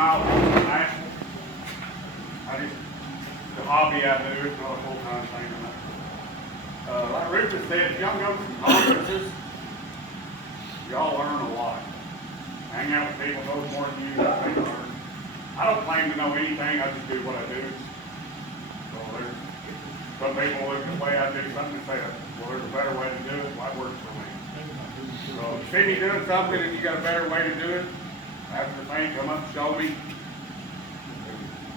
miles international. The hobby I do, it's not a full-time thing. Like Rufus said, if y'all go to conferences, y'all learn a lot. Hang out with people, know more than you, they learn. I don't claim to know anything, I just do what I do. So there's some people look at the way I do something and say, well, there's a better way to do it, well, that works for me. So if you see me doing something and you got a better way to do it, after the thing, come up and show me.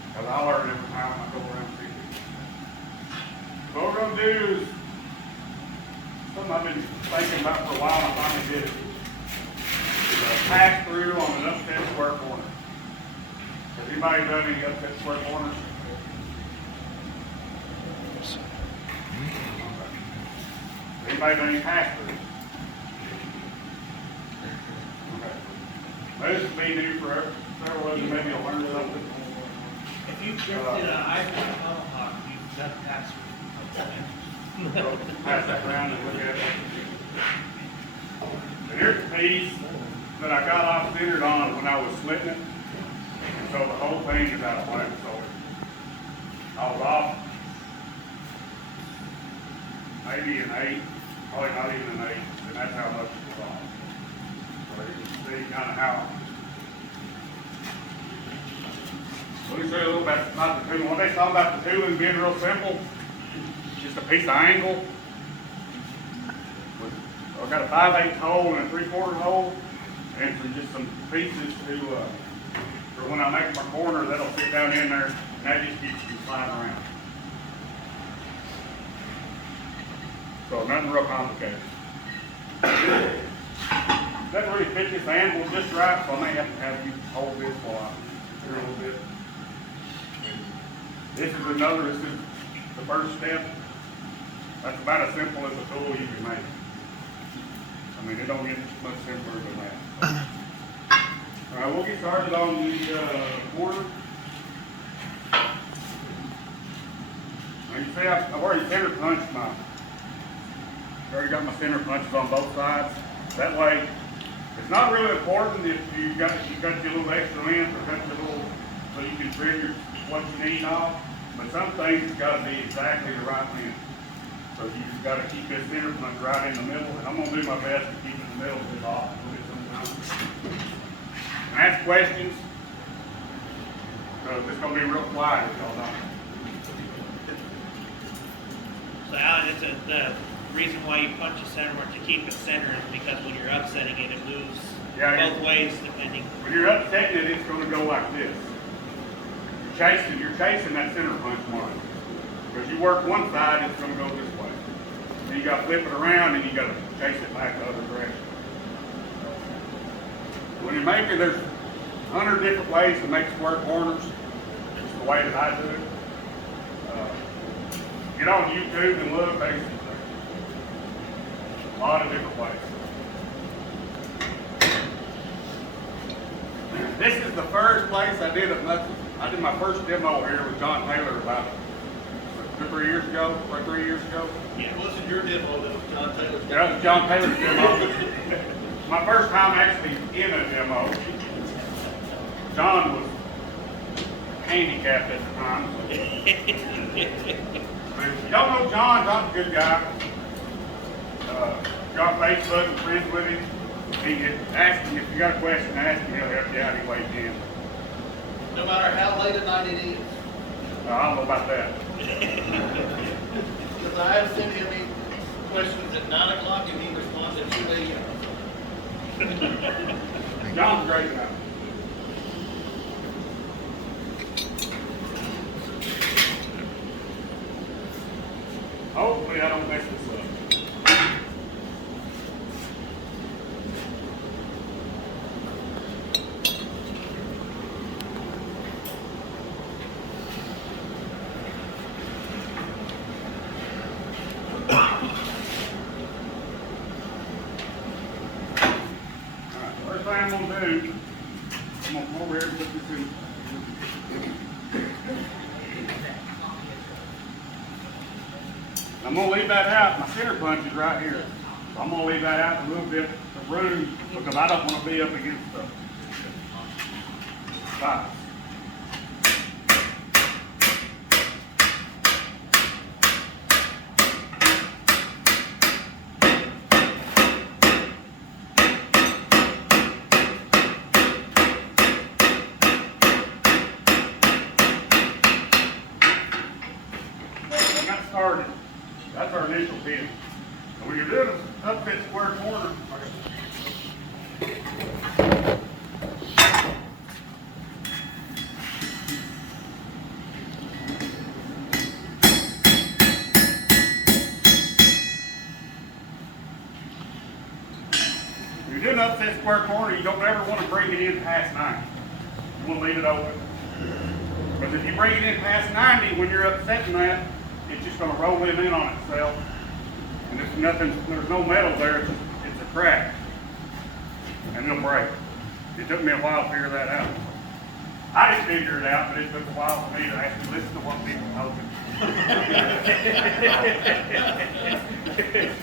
Because I learn every time I go around and see people. So what we're going to do is something I've been thinking about for a while and I finally did it. Is a pass-through on an upset square corner. Has anybody done any upset square corners? Anybody done any pass-throughs? Okay. This will be new for several of you, maybe you'll learn something. If you drifted an iPhone tomahawk, you've got to pass through. Pass that around and look at it. And here's the piece that I got off centered on when I was slitting it. And so the whole thing is out of whack. So I was off maybe an 8, probably not even an 8, and that's how much it was off. So you can see kind of how. Let me show you a little bit about the tooling. What they talk about the tooling being real simple, just a piece of angle. I've got a 5/8 hole and a 3/4 hole, and some pieces to for when I make my corner that'll sit down in there, and that just keeps you sliding around. So nothing real complicated. Doesn't really fit this angle just right, so I may have you hold this while I here a little bit. This is the first step. That's about as simple as a tool you can make. I mean, it don't get much simpler than that. All right, we'll get started on the corner. Now you see, I've already center punched mine. I've already got my center punches on both sides. That way, it's not really important if you got your little extra length or got your little, so you can figure what you need off. But some things it's got to be exactly the right length. So you've got to keep this center punch right in the middle, and I'm going to do my best to keep it in the middle of it off a little bit sometimes. Ask questions. So it's going to be real quiet if y'all don't. So Alan, the reason why you punch a center to keep it centered is because when you're upsetting it, it moves both ways depending. When you're upsetting it, it's going to go like this. You're chasing that center punch mark. Because you work one side, it's going to go this way. Then you got to flip it around and you got to chase it back the other direction. When you're making, there's 100 different ways to make square corners. It's the way that I do it. Get on YouTube and look. There's a lot of different ways. This is the first place I did it. I did my first demo here with John Taylor about 2 or 3 years ago. Yeah, it wasn't your demo, that was John Taylor's demo. Yeah, that was John Taylor's demo. My first time actually in a demo. John was handicapped at the time. If you don't know John, John's a good guy. Got Facebook and friends with him. He can ask him if you got a question, ask him, he'll help you out any way he can. No matter how late at night it is. I don't know about that. Because I have sent him in questions at 9 o'clock and he responds at 2 a.m. John's a great guy. Hopefully I don't mess this up. First thing I'm going to do, I'm going to come over here and put this in. I'm going to leave that out. My center punch is right here. So I'm going to leave that out a little bit of room because I don't want to be up against the vise. Started. That's our initial bid. And when you're doing an upfit square corner, when you're doing an upfit square corner, you don't ever want to bring it in past 90. You want to leave it open. Because if you bring it in past 90, when you're upsetting that, it's just going to roll in on itself, and there's no metal there, it's a crack, and it'll break. It took me a while to figure that out. I didn't figure it out, but it took a while for me to actually listen to what people told me.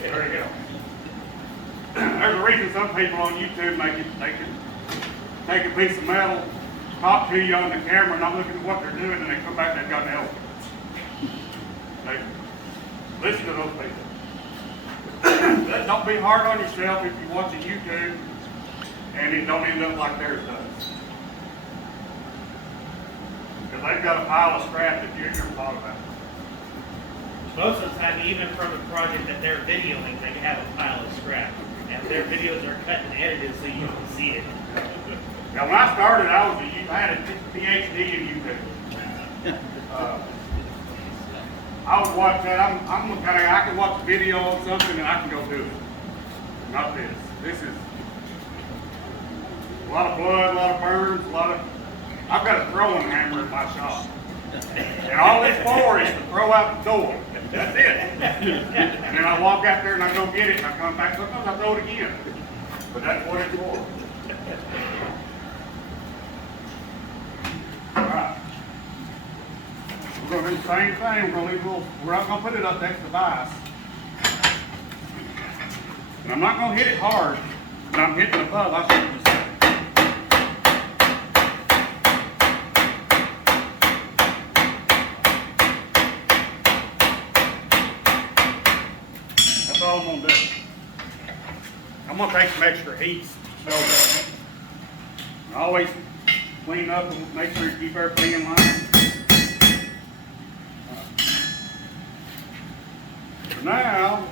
There you go. There's a reason some people on YouTube they can take a piece of metal, talk to you on the camera, not looking at what they're doing, and they come back and they've got an elephant. Listen to those people. Don't be hard on yourself if you watch a YouTube and it don't end up like theirs does. Because they've got a pile of scrap that you ain't never thought about. Most of the time, even from a project that they're videoing, they have a pile of scrap. And their videos are cut and edited so you can see it. Now when I started, I had a PhD in YouTube. I would watch that. I'm the kind of guy, I can watch a video on something and I can go do it. Not this. This is a lot of blood, a lot of burns, I've got a throwing hammer in my shop. And all it's for is to throw out the door. That's it. And then I walk out there and I go get it and I come back. Sometimes I throw it again. But that's what it's for. Alright. We're going to do the same thing. We're not going to put it up next to vise. And I'm not going to hit it hard, but I'm hitting above. I should just say. That's all I'm going to do. I'm going to take some extra heat. So always clean up and make sure you keep everything in line. So now,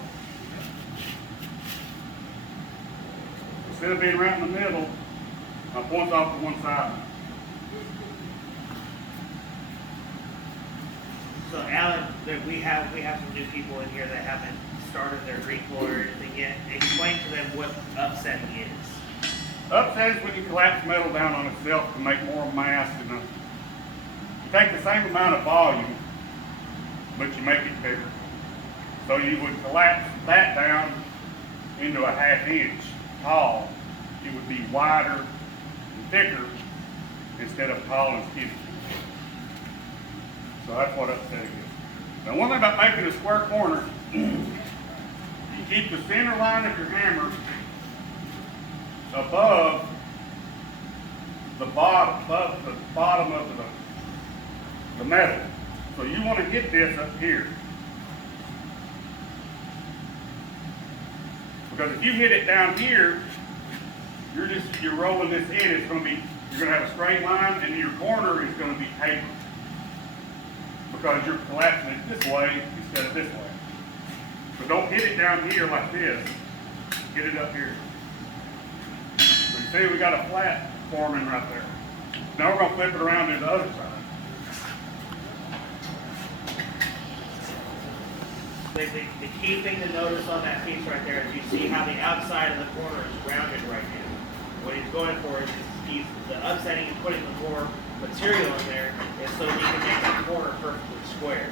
instead of being right in the middle, my point's off to one side. So Alan, we have some new people in here that haven't started their recoil or anything yet. Explain to them what upsetting is. Upset is when you collapse metal down on itself to make more mass. You take the same amount of volume, but you make it bigger. So you would collapse that down into a 1/2 inch tall. It would be wider and thicker instead of tall and skinny. So that's what upsetting is. Now one thing about making a square corner, you keep the center line of your hammer above the bottom of the metal. So you want to hit this up here. Because if you hit it down here, you're rolling this in. You're going to have a straight line, and your corner is going to be tapered because you're collapsing it this way instead of this way. So don't hit it down here like this. Hit it up here. So you see we got a flat forming right there. Now we're going to flip it around to the other side. The key thing to notice on that piece right there is you see how the outside of the corner is rounded right now. What he's going for is the upsetting and putting the more material in there is so he can make that corner perfectly square.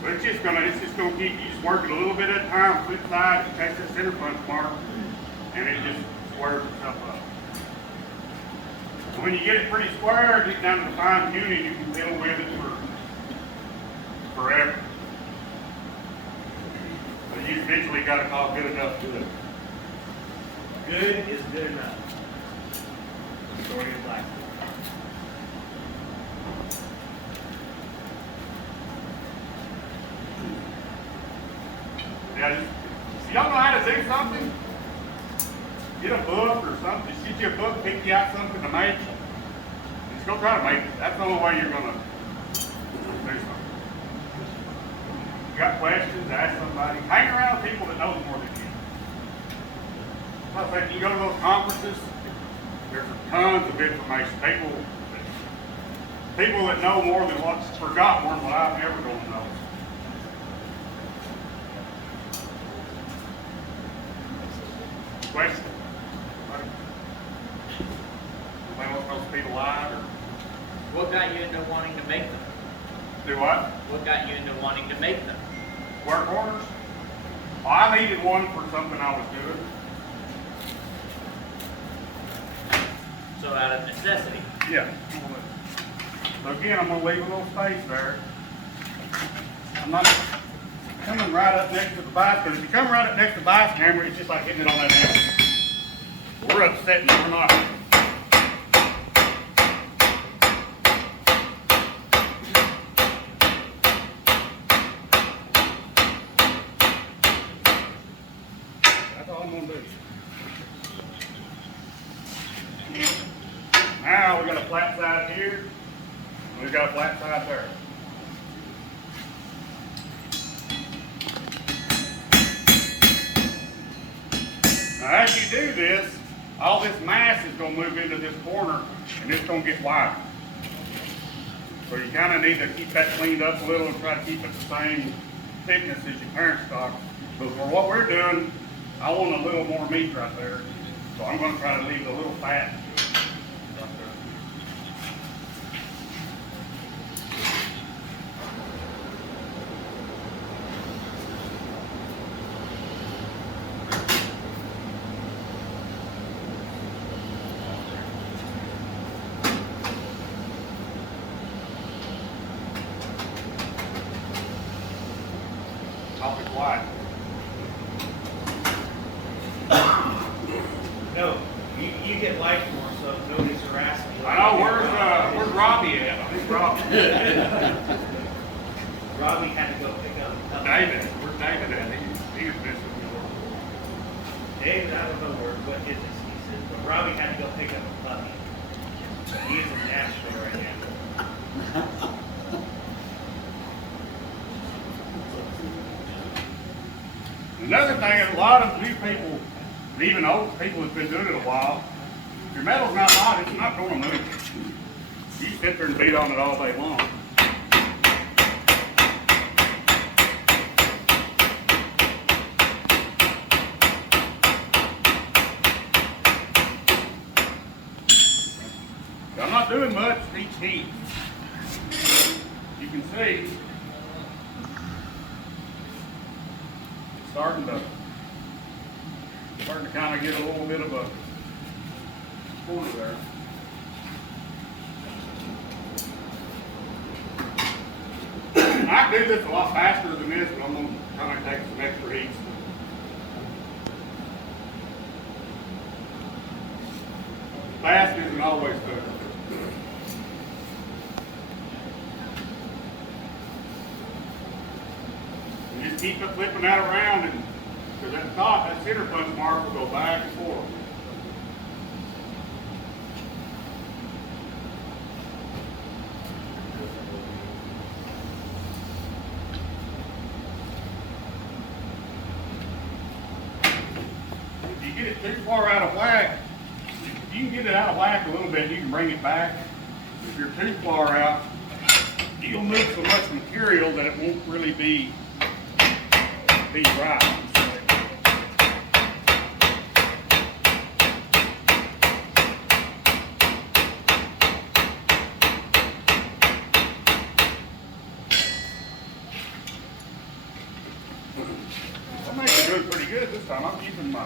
But it's just gonna keep you just working a little bit at a time, flip sides, take that center punch mark, and it just squares itself up. So when you get it pretty square, get down to the fine tuning, you can deal with it forever. But you eventually got to call good enough to do it. Good is good enough. Story of life. Yeah, just, if you don't know how to do something, get a book or something. Just get you a book, pick you out something to make. Just go try to make it. That's the only way you're gonna do something. You got questions, ask somebody. Hang around with people that know more than you. I think you go to those conferences, there's tons of information. People that know more than what's forgot more than what I'm ever going to know. Question? Anybody wants to know speed of light or What got you into wanting to make them? do what? What got you into wanting to make them? Work orders? Well, I needed one for something I was doing. So out of necessity. Yeah. So again, I'm gonna leave a little space there. I'm not coming right up next to the vice, because if you come right up next to the vice camera, it's just like hitting it on that hammer. We're upsetting, we're not. That's all I'm gonna do. Now we got a flat side here, and we've got a flat side there. Now as you do this, all this mass is going to move into this corner, and it's going to get wider. So you kind of need to keep that cleaned up a little and try to keep it the same thickness as your parent stock. But for what we're doing, I want a little more meat right there. So I'm going to try to leave a little fat. Topic wide. No, you get life more, so nobody's harassing you. I know, where's Robbie at? I think Robbie. Robbie had to go pick up. David, where's David at? He was missing me. David, I don't know what his excuse is, but Robbie had to go pick up a puppy. He's in Nashville right now. Another thing is a lot of new people, and even old people who've been doing it a while, if your metal's not hot, it's not going to move. You sit there and beat on it all day long. I'm not doing much each heat. You can see it's starting to kind of get a little bit of a corner there. I can do this a lot faster than this, but I'm going to kind of take some extra heats. Fast isn't always good. And just keep it flipping that around, and because at the top, that center punch mark will go back and forth. If you get it too far out of whack, if you can get it out of whack a little bit, you can bring it back. If you're too far out, you'll move so much material that it won't really be right. I'm actually doing pretty good this time. I'm keeping my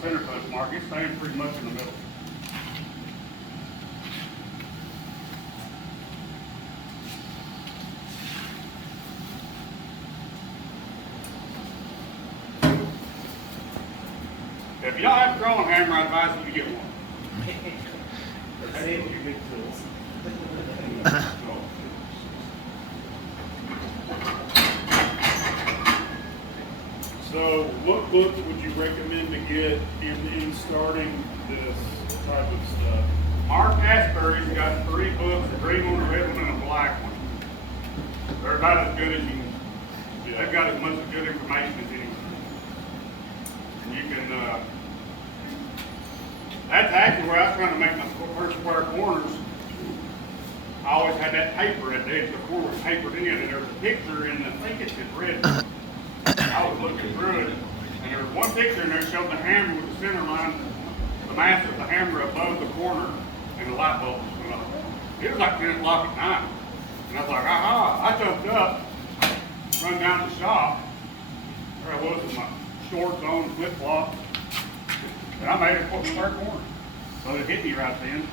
center punch mark. It's staying pretty much in the middle. If you don't have a throwing hammer, I advise you to get one. Save your big tools. So what books would you recommend to get in starting this type of stuff? Mark Asbury's got 3 books, a green one, a red one, and a black one. They're about as good as you can, they've got as much good information as anyone. And you can, that's actually where I was trying to make my first square corners. I always had that paper at the edge of the corner was papered in, and there's a picture in, I think it's in red. I was looking through it, and there was one picture in there that showed the hammer with the center line, the mass of the hammer above the corner, and the light bulb was went off. It was like 10 o'clock at night. And I was like, aha, I jumped up, run down the shop. There I was with my shorts on, flip flops. And I made it for the third corner. So it hit me right then.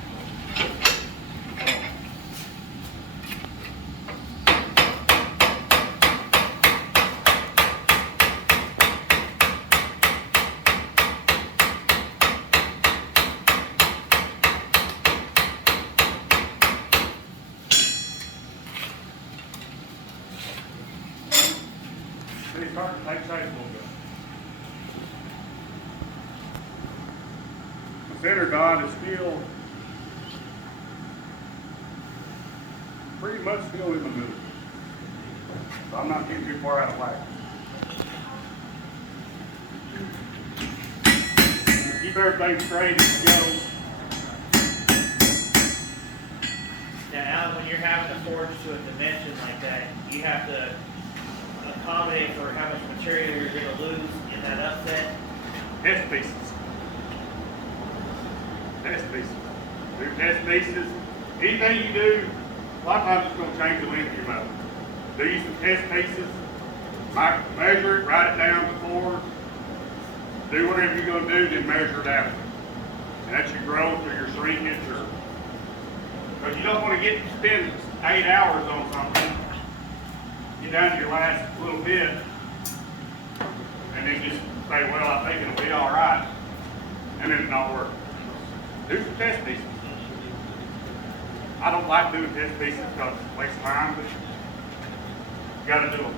It's starting to take shape a little bit. The center dot is still pretty much still in the middle. So I'm not getting too far out of whack. Keep everything straight as it goes. Now, Alan, when you're having to forge to a dimension like that, you have to accommodate for how much material you're going to lose in that upset. Test pieces. Test pieces. Do test pieces. Anything you do, a lot of times it's going to change the length of your motor. Do you some test pieces, measure it, write it down before, do whatever you're going to do, then measure it after. And that's your growth or your shrinkage, or because you don't want to spend 8 hours on something, get down to your last little bit, and then just say, well, I think it'll be all right, and then it not work. Do some test pieces. I don't like doing test pieces because it wastes time, but you gotta do them.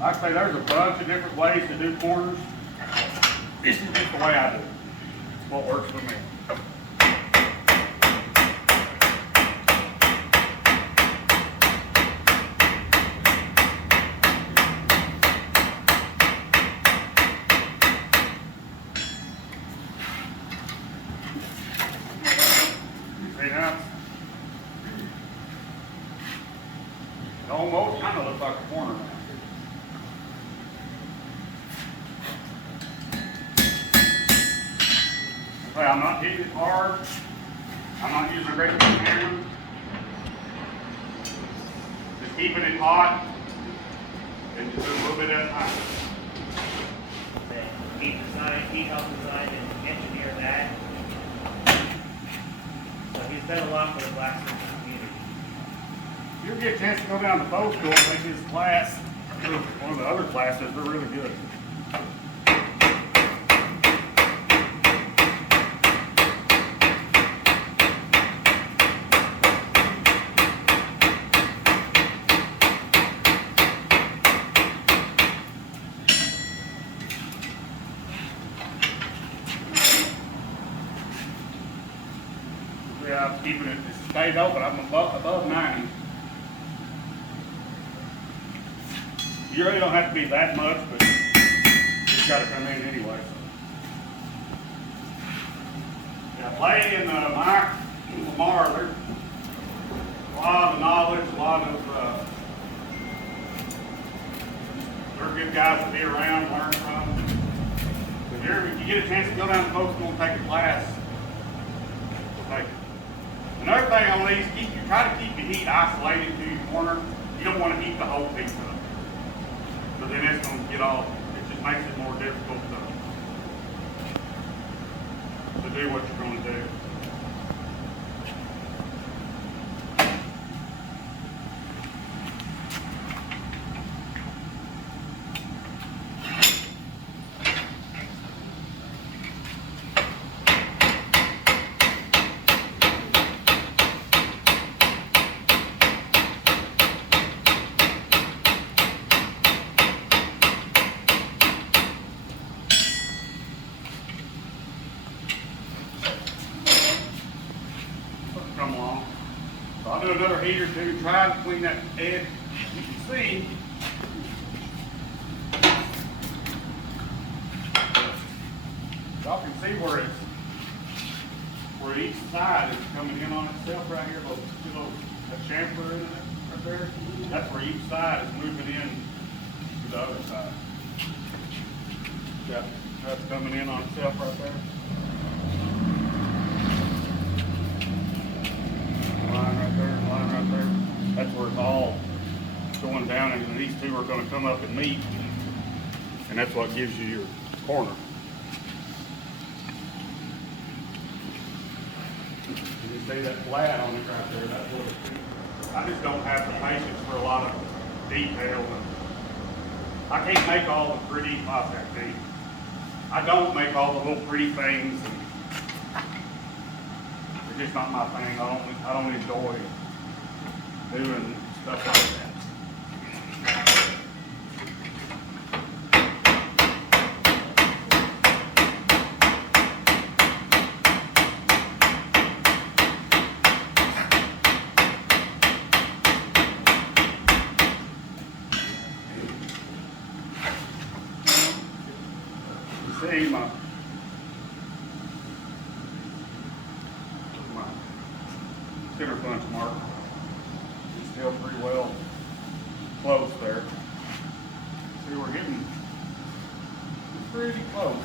Like I say, there's a bunch of different ways to do corners. This is just the way I do it. It's what works for me. See now? It almost kind of looks like a corner now. Okay, I'm not hitting it hard. I'm not using a regular hammer. Just keeping it hot and just do a little bit at a time. He helped design and engineer that. So he's done a lot for the blacksmith community. You'll get a chance to go down to Post School and take this class. One of the other classes, they're really good. Yeah, I'm keeping it, it stayed open. I'm above 90. You really don't have to be that much, but it's got to come in anyway. Yeah, Clay and Mike and Lamar, there's a lot of knowledge, a lot of, they're good guys to be around, learn from. If you get a chance to go down to Post School and take a class, take it. Another thing on these, try to keep the heat isolated to your corner. You don't want to heat the whole piece up. So then it's going to get off. It just makes it more difficult to do what you're going to do. come along. So I'll do another heat or two, try to clean that edge. You can see, y'all can see where each side is coming in on itself right here, little chamfer in it right there. That's where each side is moving in to the other side. That's coming in on itself right there. Line right there, line right there. That's where it's all going down, and these two are going to come up and meet, and that's what gives you your corner. You see that flat on it right there, that's what it's, I just don't have the patience for a lot of detail. And I can't make all the pretty, I don't make all the little pretty things, and it's just not my thing. I don't enjoy doing stuff like that. See my center punch mark is still pretty well close there. See, we're getting pretty close.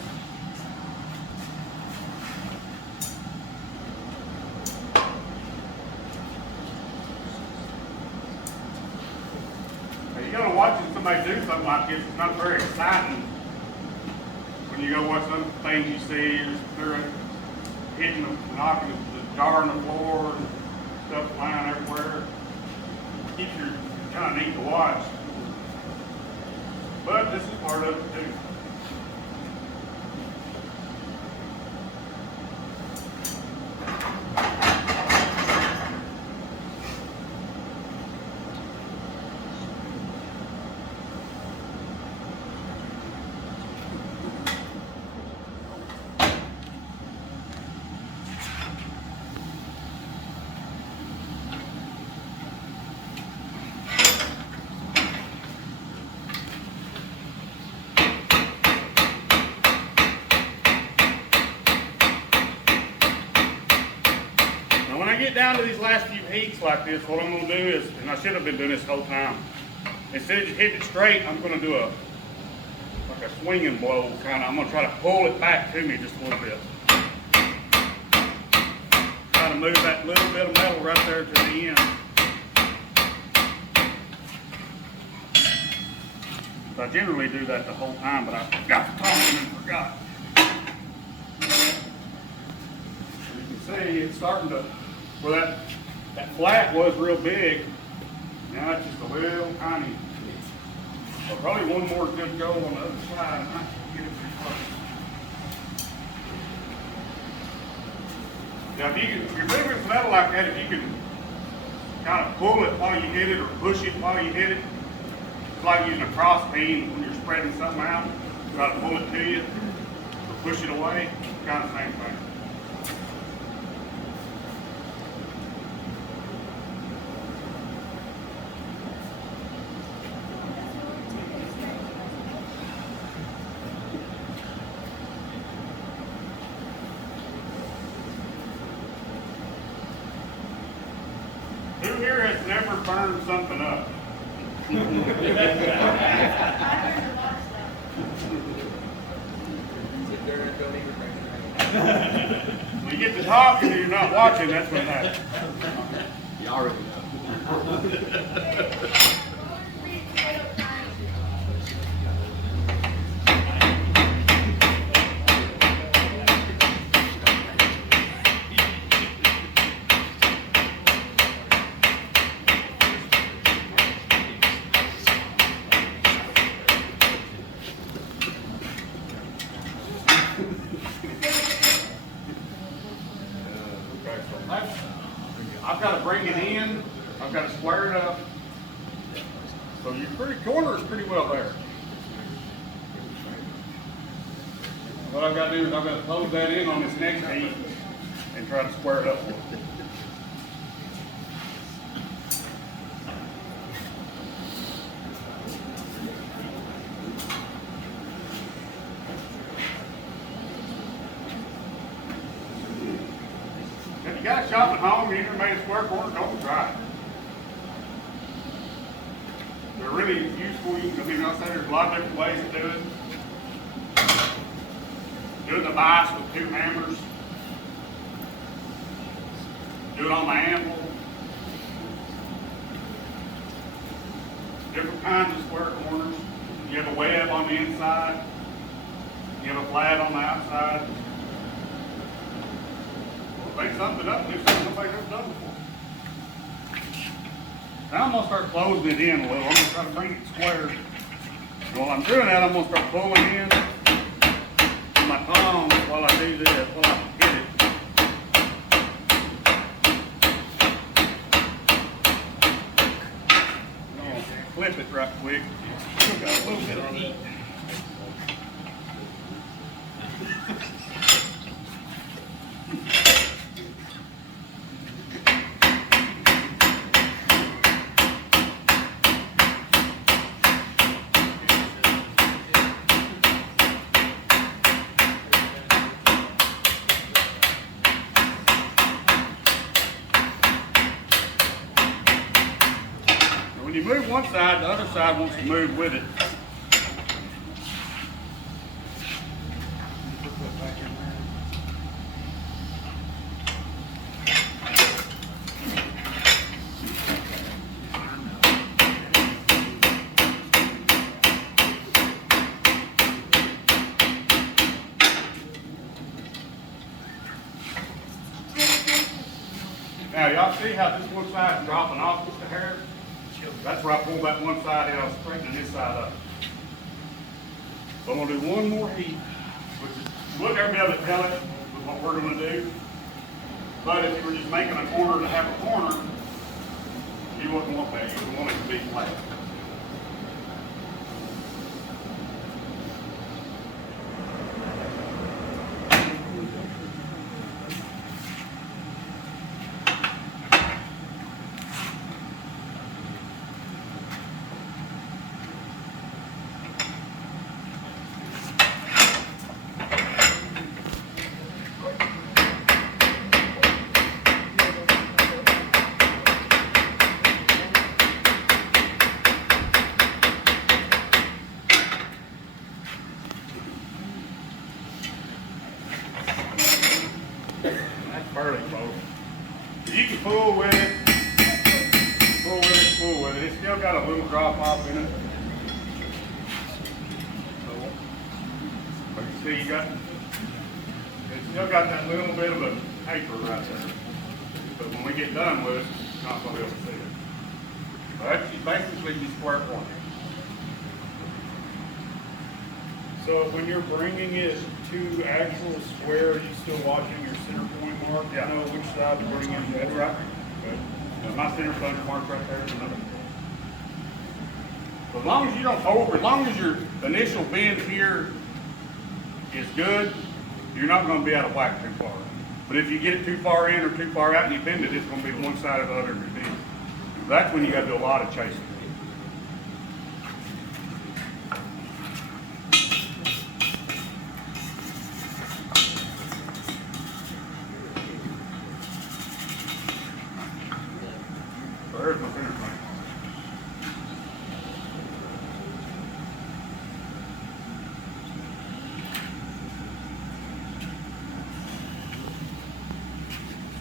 Now, you gotta watching somebody do something like this. It's not very exciting. When you go watch some things you see, they're hitting, knocking the jar on the floor, and stuff flying everywhere. Keeps you kind of neat to watch. But this is part of it too. When I get down to these last few heats like this, what I'm going to do is, and I should have been doing this the whole time, instead of just hitting it straight, I'm going to do like a swinging blow kind of. I'm going to try to pull it back to me just a little bit. Try to move that little bit of metal right there to the end. So I generally do that the whole time, but I got to talk and forgot. You can see it's starting to, well, that flat was real big. Now it's just a little tiny. So probably one more good go on the other side, and I can get it pretty close. Now, if you're moving some metal like that, if you can kind of pull it while you hit it or push it while you hit it, it's like using a cross beam when you're spreading something out. Try to pull it to you or push it away. Kind of same thing. Who here has never burned something up? When you get to talking and you're not watching, that's what happens. You already know. I've got to bring it in, I've got to square it up. So your corner is pretty well there. What I've got to do is I've got to close that in on this next heat and try to square it up. neither made a square corner, don't try it. They're really useful. I mean, I'll say there's a lot of different ways to do it. Do it in the vise with 2 hammers. Do it on the anvil. Different kinds of square corners. You have a web on the inside. You have a flat on the outside. Well, make something up and do something nobody's ever done before. Now I'm gonna start closing it in a little. I'm gonna try to bring it square. And while I'm doing that, I'm gonna start pulling in with my palms while I do this, while I hit it. I'm gonna flip it right quick. Still got a little bit on it. When you move one side, the other side wants to move with it. Now, y'all see how this one side is dropping off just a hair? That's where I pulled that one side in, I was straightening this side up. So I'm gonna do one more heat, which is, you wouldn't ever be able to tell it with what we're gonna do. But if you were just making a corner to have a corner, you wouldn't want that, you would want it to be flat. That's fairly close. You can pull with it, pull with it, pull with it. It's still got a little drop off in it. But you see, it's still got that little bit of a paper right there. But when we get done with it, you're not going to be able to see it. So that's basically your square corner. So when you're bringing it to actual square, are you still watching your center point mark? Yeah. You know which side to bring in? That's right. Okay. Now, my center punch mark right there is another. So as long as you don't as long as your initial bend here is good, you're not going to be out of whack too far. But if you get it too far in or too far out and you bend it, it's going to be one side or the other of your bend. That's when you got to do a lot of chasing. So there's my center point.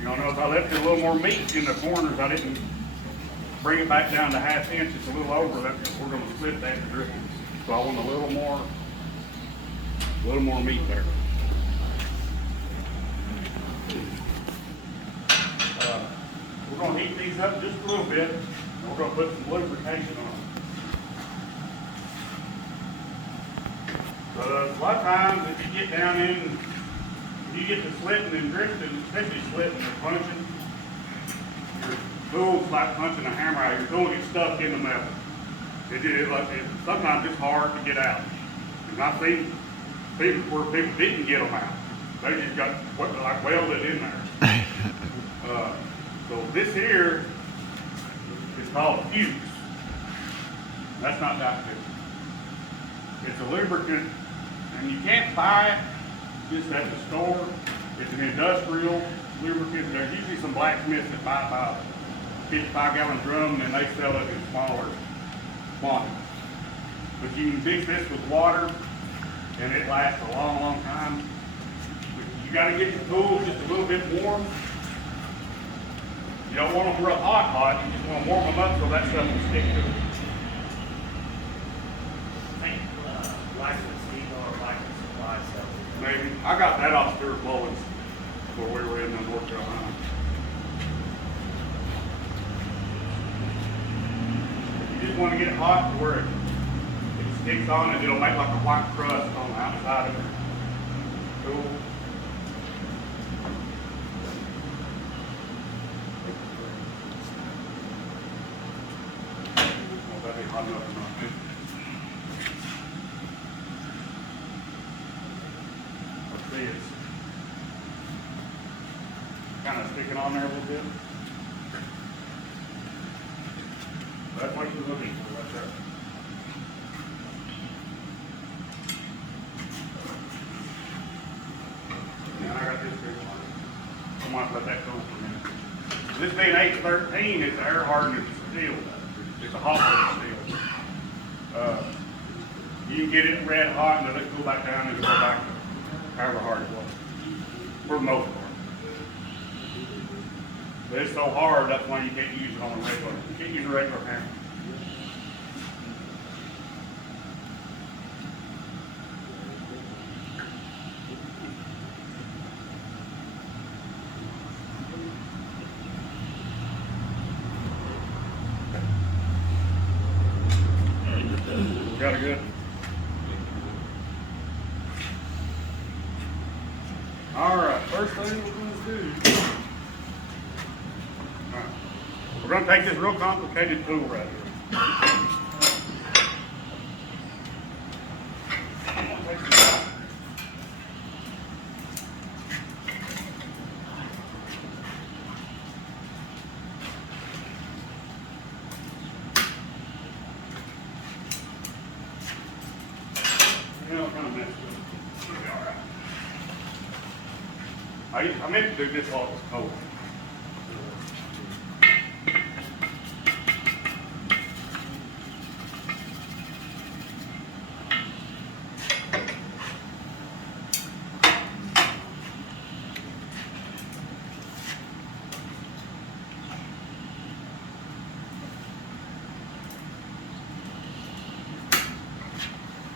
You'll notice I left it a little more meat in the corners. I didn't bring it back down to 1/2 inch. It's a little over that. We're going to split that to drip. So I want a little more meat there. We're going to heat these up just a little bit. And we're going to put some lubrication on them. A lot of times, if you get down in, if you get to slitting and drifting, especially slitting or punching, your tool's like punching a hammer out. Your tool gets stuck in the metal. Sometimes it's hard to get out. And I've seen people where people didn't get them out. They just got like welded in there. So this here is called a fuse. That's not dye-fixed. It's a lubricant, and you can't buy it just at the store. It's an industrial lubricants. There's usually some blacksmiths that buy about 55-gallon drum and they sell it in smaller quantities. But you can mix this with water and it lasts a long, long time. You gotta get the tools just a little bit warm. You don't want them real hot, you just want to warm them up so that stuff will stick to it. I think blacksmith Steve or blacksmith supply sells it. Maybe. I got that off Stuart Mullins where we were in North Carolina. You just want to get it hot to where it sticks on and it'll make like a white crust on the outside of it. Cool. That'd be hot enough or not. Let's see, it's kind of sticking on there a little bit. That's what you're looking for right there. And I got this big one. I might let that go for a minute. This being 813 is air hardened steel. It's a hot steel. You can get it red hot and let it cool back down and go back to however hard it was. For the most part. But it's so hard, that's why you can't use it on a regular. You can't use a regular hammer. Got it good. All right, first thing we're going to do. All right. We're going to take this real complicated tool right here. I'm going to take this out. You know, kind of messed with it. It'll be all right. I meant to do this while it was cold.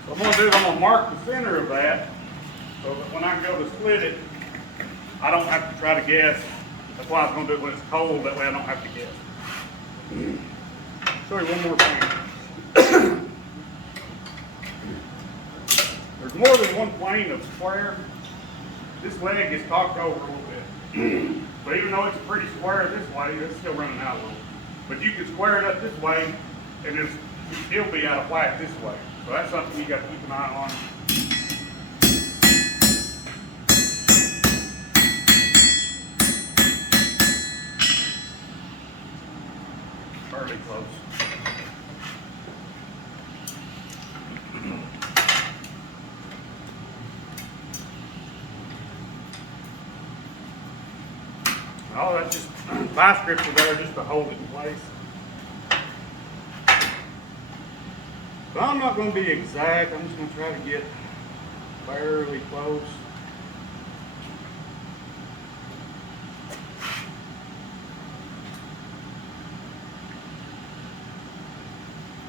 What I'm going to do is I'm going to mark the center of that so that when I go to split it, I don't have to try to guess. That's why I was going to do it when it's cold, that way I don't have to guess. Show you one more thing. There's more than one plane of square. This leg is cocked over a little bit. But even though it's pretty square this way, it's still running out a little. But you can square it up this way and it'll still be out of whack this way. So that's something you got to keep an eye on. Fairly close. Oh, that's just vice grips are there just to hold it in place. But I'm not going to be exact. I'm just going to try to get fairly close.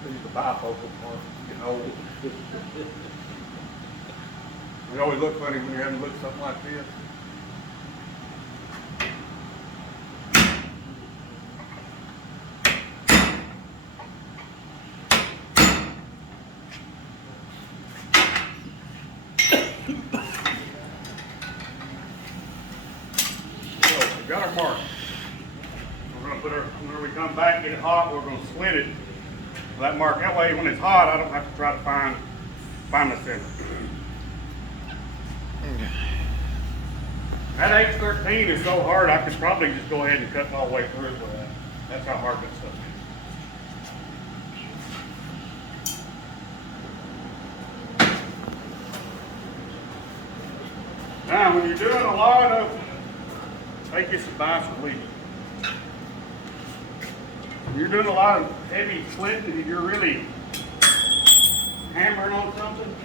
This is the bifocal part. Getting old. It always looks funny when you're having to look at something like this. Got our mark. We're going to put our, whenever we come back, get it hot, we're going to split it to that mark. That way, when it's hot, I don't have to try to find the center. That H13 is so hard, I could probably just go ahead and cut all the way through it with that. That's how hard that stuff is. Now, when you're doing a lot of take this advice or leave it. When you're doing a lot of heavy slitting and you're really hammering on something,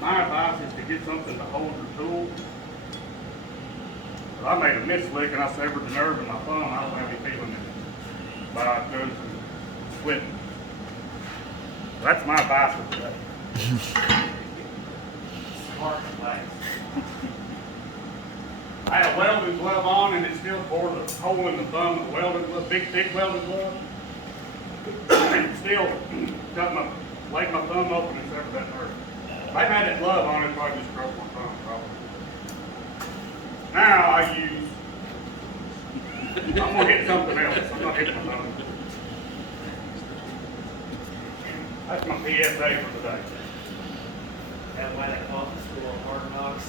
my advice is to get something to hold your tool. But I made a mislick and I severed the nerve in my thumb. I don't have any feeling in it. But I doing some slitting. That's my advice for today. Smart advice. I had a welding glove on and it still tore the hole in the thumb with the welding glove, big thick welding glove. And it still laid my thumb open and severed that nerve. If I had that glove on, it probably just broke my thumb, probably. Now I use, I'm gonna hit something else. I'm not hitting my thumb. That's my PSA for today. That's why they call it the school of hard knocks.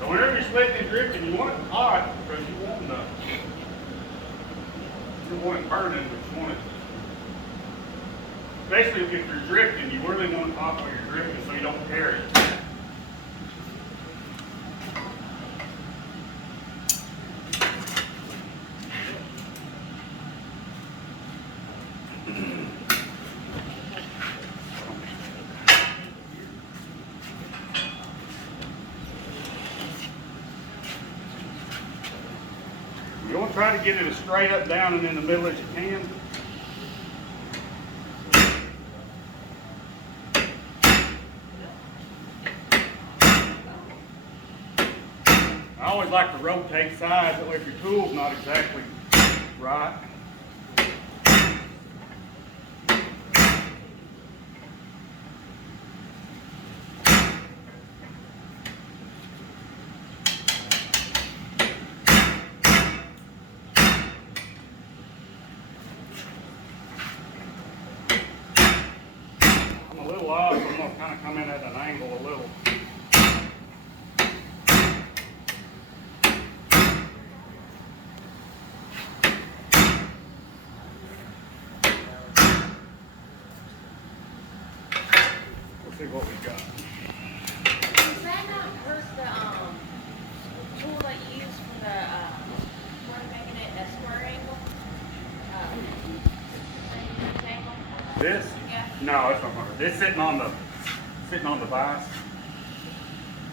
So whenever you're slitting and drifting, you want it hot because you want it burning, but you want it, especially if you're drifting, you really want it hot while you're drifting so you don't tear it. You want to try to get it as straight up, down, and in the middle as you can. I always like to rotate sides, that way if your tool's not exactly right. I'm a little off, so I'm going to kind of come in at an angle a little. See what we got. Does that not hurt the tool that you use for the for making it a square angle? Rectangle? This? Yeah. No, it's not hard. This sitting on the vise.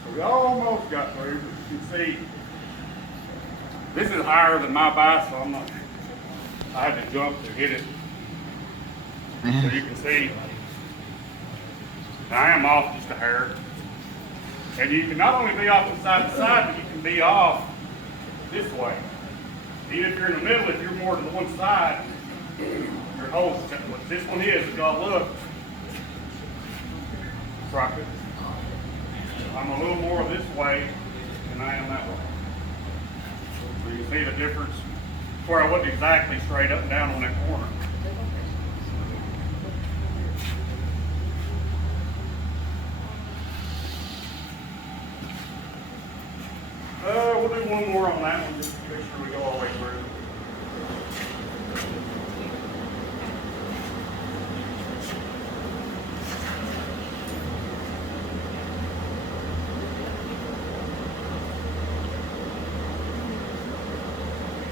So we almost got through, but you can see this is higher than my vise, so I had to jump to hit it. So you can see I am off just a hair. And you can not only be off from side to side, but you can be off this way. Even if you're in the middle, if you're more to the one side, your hole, what this one is, if y'all look, rocket. I'm a little more this way than I am that way. So you see the difference where I wasn't exactly straight up and down on that corner. We'll do one more on that one just to make sure we go all the way through.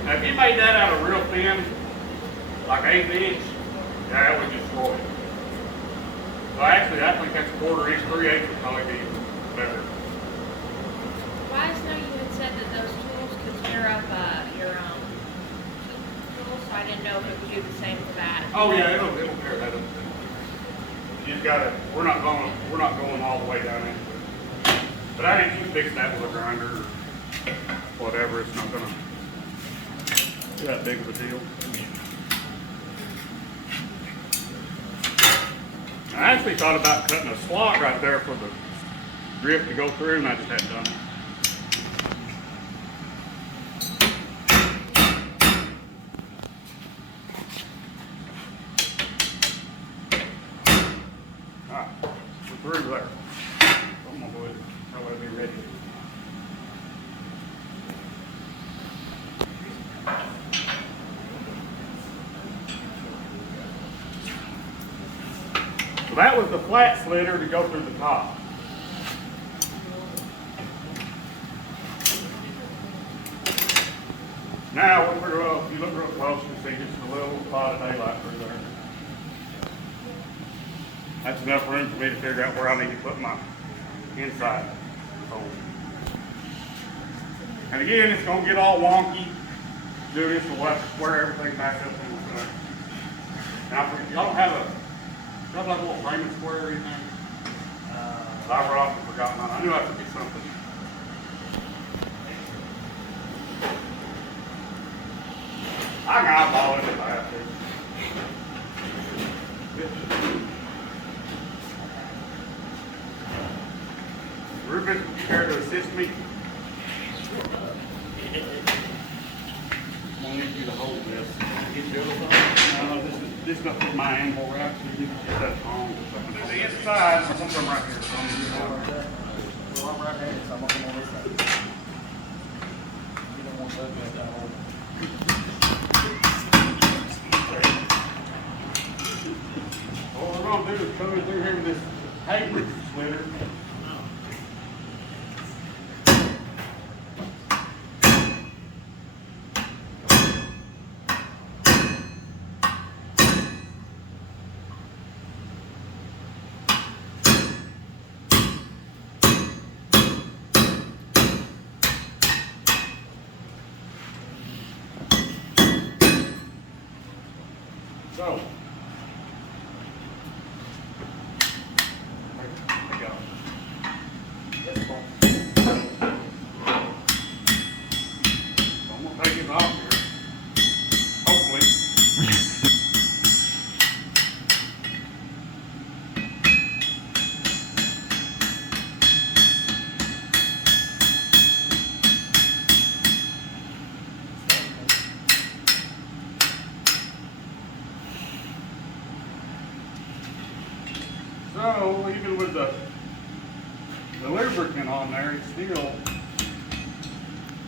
Now, if you made that out of real thin, like 1/8 inch, yeah, that would destroy it. So actually, I think that's 1/4 inch, 3/8 would probably be better. Well, I just know you had said that those tools could tear up your tools, so I didn't know if it would do the same for that. Oh yeah, it'll tear that up. You just gotta. We're not going all the way down into it. But I think you fix that with a grinder or whatever. It's not gonna be that big of a deal. I actually thought about cutting a slot right there for the drift to go through, and I just hadn't done it. Alright, we're through there. I'm gonna go ahead and probably be ready. So So that was the flat slitter to go through the top. Now, if you look real close, you see just a little spot of daylight through there. That's enough room for me to figure out where I need to put my inside hole. And again, it's going to get all wonky. Do this, we'll have to square everything back up in the front. Now, y'all don't have a little framing square or anything? I've often forgotten mine. I knew I could be something. I can eyeball it if I have to. Rufus, you care to assist me? I'm gonna need you to hold this. This is not my angle right, so you can get that on. The inside, I'm gonna come right here. So I'm right here, so I'm gonna come on this side. You don't want to let that down. What we're gonna do is come in through here with this paper slitter. So, there we go. That's cool. I'm gonna take it off here. Hopefully. So even with the lubricant on there, it still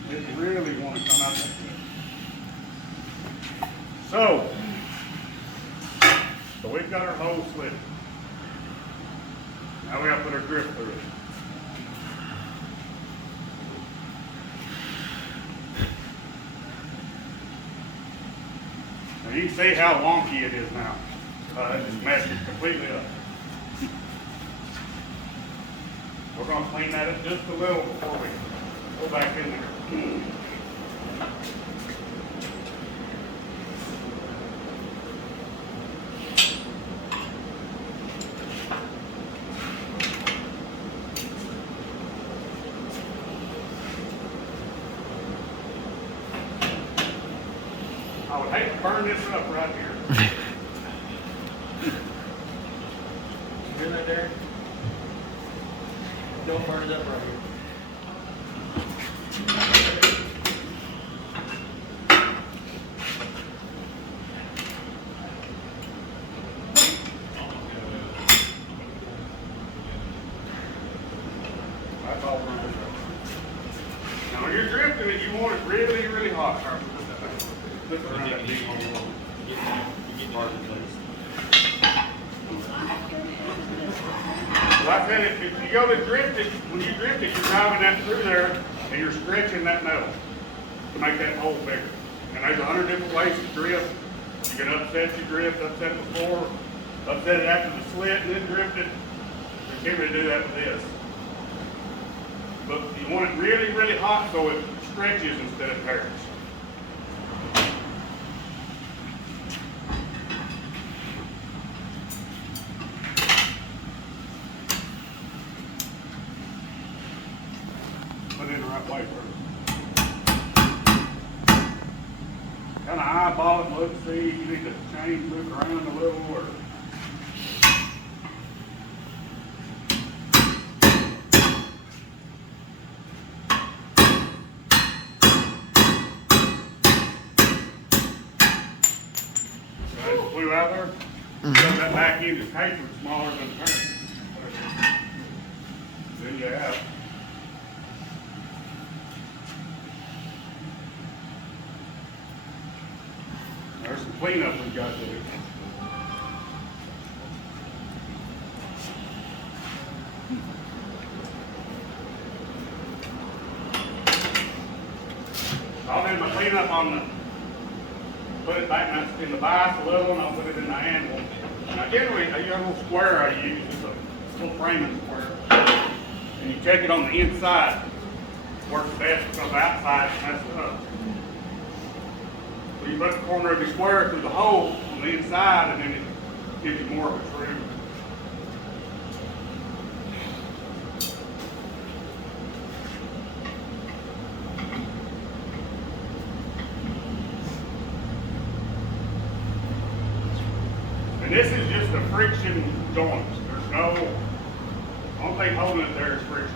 didn't really want to come out that good. So we've got our hole slit. Now we got to put our grip through it. Now you can see how wonky it is now. It just messed it completely up. We're going to clean that up just a little before we go back in there. I would hate to burn this up right here. Hear that, Derek? Don't burn it up right here. That's all burned up. Now when you're drifting it, you want it really, really hot. Flip it around that big hole. Like I said, if you go to drift it, when you drift it, you're driving that through there and you're stretching that metal to make that hole bigger. And there's 100 different ways to drift. You can upset your drift, upset it before, upset it after the slit, and then drift it. You can't really do that with this. But you want it really, really hot so it stretches instead of tears. Put it in the right way first. Kind of eyeball it, look, see, you need to change, move around a little, or flew out there. Shove that back in, the paper is smaller than the parent. Then you have. There's some cleanup we've got to do. ahead and clean up on the, put it back in the vise a little, and I'll put it in the handle. Now generally, I use a little square I use, it's a little framing square. And you check it on the inside. Works best because the outside messes up. So you put the corner of the square through the hole on the inside, and then it gives you more of a true. And this is just a friction joint. There's no, only thing holding it there is friction.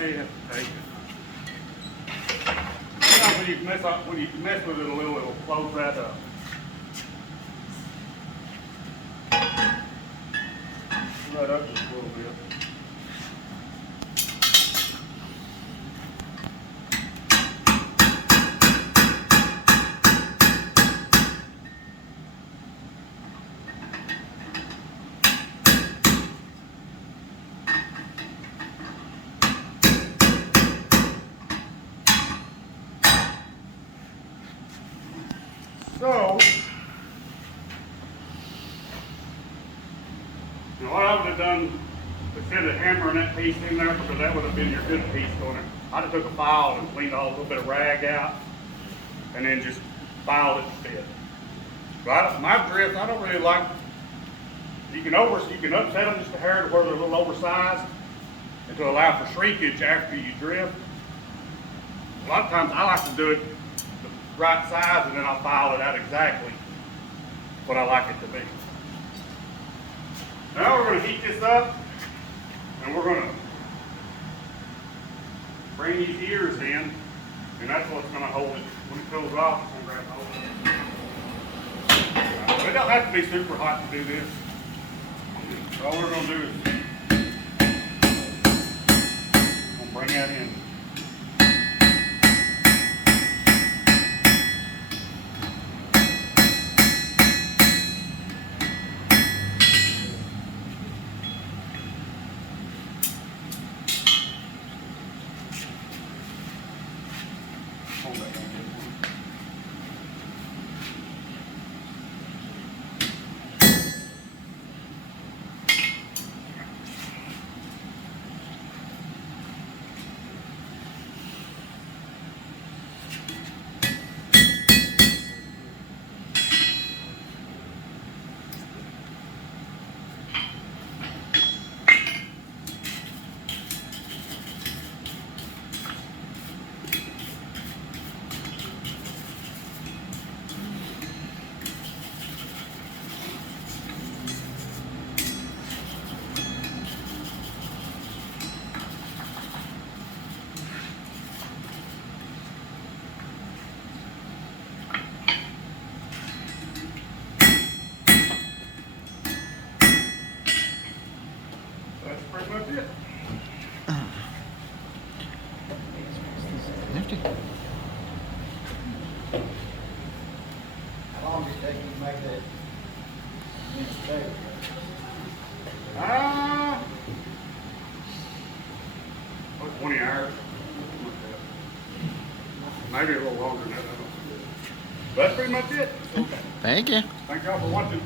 You have to take it. Sometimes when you mess with it a little, it'll close that up. Pull that up just a little bit. So, now what I would have done, instead of hammering that piece in there, because that would have been your good piece on it, I'd have took a file and cleaned a little bit of rag out, and then just filed it to fit. But my drifts, I don't really like, you can upset them just a hair to where they're a little oversized, and to allow for shrinkage after you drift. A lot of times I like to do it the right size, and then I'll file it out exactly what I like it to be. Now we're going to heat this up, and we're going to bring these ears in, and that's what's going to hold it. When it cools off, it's going to grab hold of it. It don't have to be super hot to do this. All we're going to do is bring that in. Hold that down. About 20 hours. Maybe a little longer than that. I don't know. But that's pretty much it. Thank you. Thank y'all for watching.